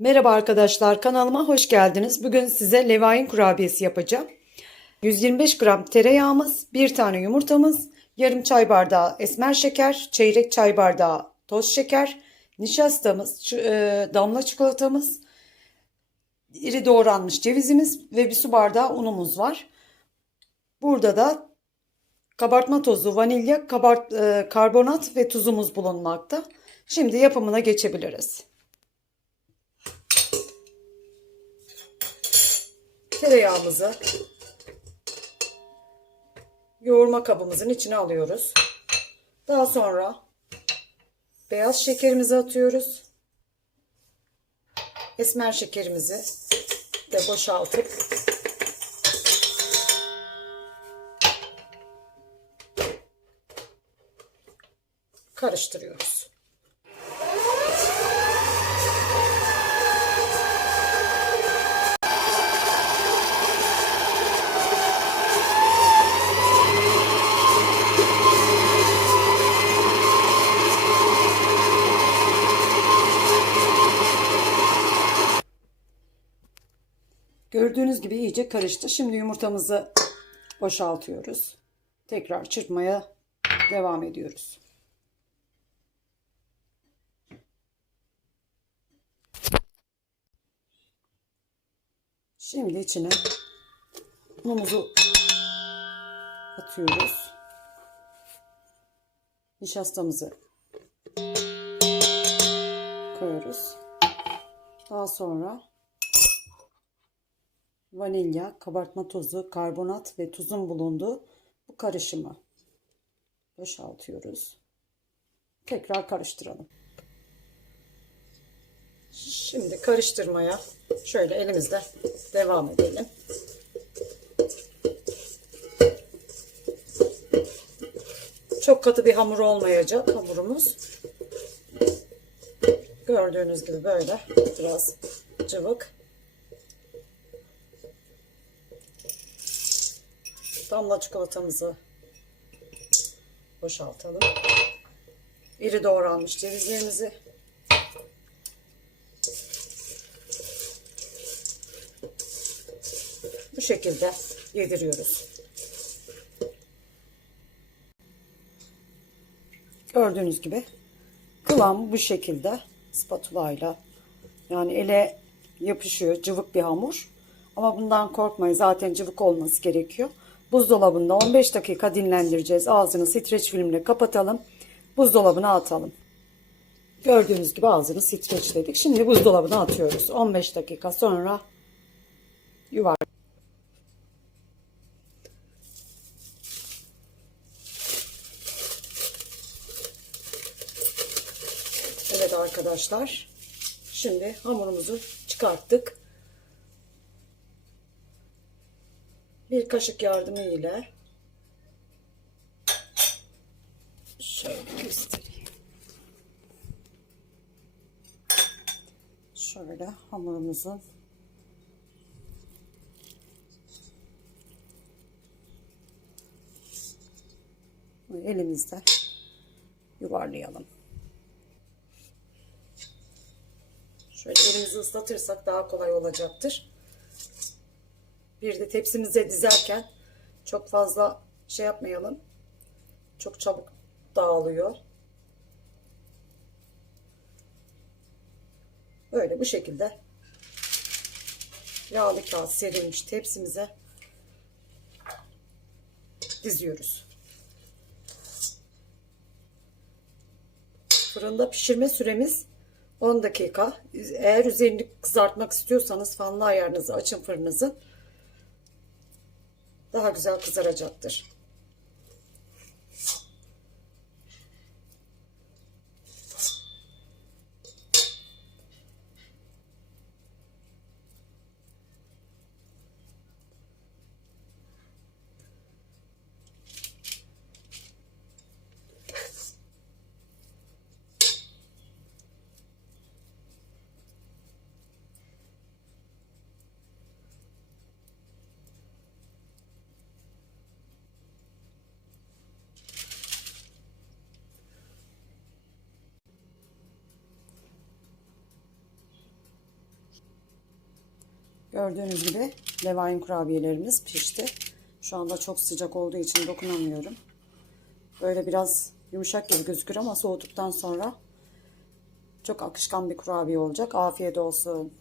Merhaba arkadaşlar kanalıma hoş geldiniz. Bugün size levain kurabiyesi yapacağım. 125 gram tereyağımız, bir tane yumurtamız, yarım çay bardağı esmer şeker, çeyrek çay bardağı toz şeker, nişastamız, e, damla çikolatamız, iri doğranmış cevizimiz ve bir su bardağı unumuz var. Burada da kabartma tozu, vanilya, kabart, e, karbonat ve tuzumuz bulunmakta. Şimdi yapımına geçebiliriz. Tereyağımızı yoğurma kabımızın içine alıyoruz. Daha sonra beyaz şekerimizi atıyoruz. Esmer şekerimizi de boşaltıp karıştırıyoruz. Gördüğünüz gibi iyice karıştı. Şimdi yumurtamızı boşaltıyoruz. Tekrar çırpmaya devam ediyoruz. Şimdi içine unumuzu atıyoruz. Nişastamızı koyuyoruz. Daha sonra vanilya, kabartma tozu, karbonat ve tuzun bulunduğu bu karışımı boşaltıyoruz. Tekrar karıştıralım. Şimdi karıştırmaya şöyle elimizde devam edelim. Çok katı bir hamur olmayacak hamurumuz. Gördüğünüz gibi böyle biraz cıvık. Damla çikolatamızı boşaltalım. İri doğranmış cevizlerimizi bu şekilde yediriyoruz. Gördüğünüz gibi kıvam bu şekilde spatula ile yani ele yapışıyor cıvık bir hamur. Ama bundan korkmayın zaten cıvık olması gerekiyor. Buzdolabında 15 dakika dinlendireceğiz. Ağzını streç filmle kapatalım. Buzdolabına atalım. Gördüğünüz gibi ağzını streçledik. Şimdi buzdolabına atıyoruz. 15 dakika sonra yuvar. Evet arkadaşlar. Şimdi hamurumuzu çıkarttık. Bir kaşık yardımı ile şöyle göstereyim. Şöyle hamurumuzun elimizde yuvarlayalım. Şöyle elimizi ıslatırsak daha kolay olacaktır. Bir de tepsimize dizerken çok fazla şey yapmayalım. Çok çabuk dağılıyor. Böyle bu şekilde yağlı kağıt serilmiş tepsimize diziyoruz. Fırında pişirme süremiz 10 dakika. Eğer üzerini kızartmak istiyorsanız fanlı ayarınızı açın fırınızı. Daha güzel kızaracaktır. Gördüğünüz gibi levain kurabiyelerimiz pişti. Şu anda çok sıcak olduğu için dokunamıyorum. Böyle biraz yumuşak gibi gözükür ama soğuduktan sonra çok akışkan bir kurabiye olacak. Afiyet olsun.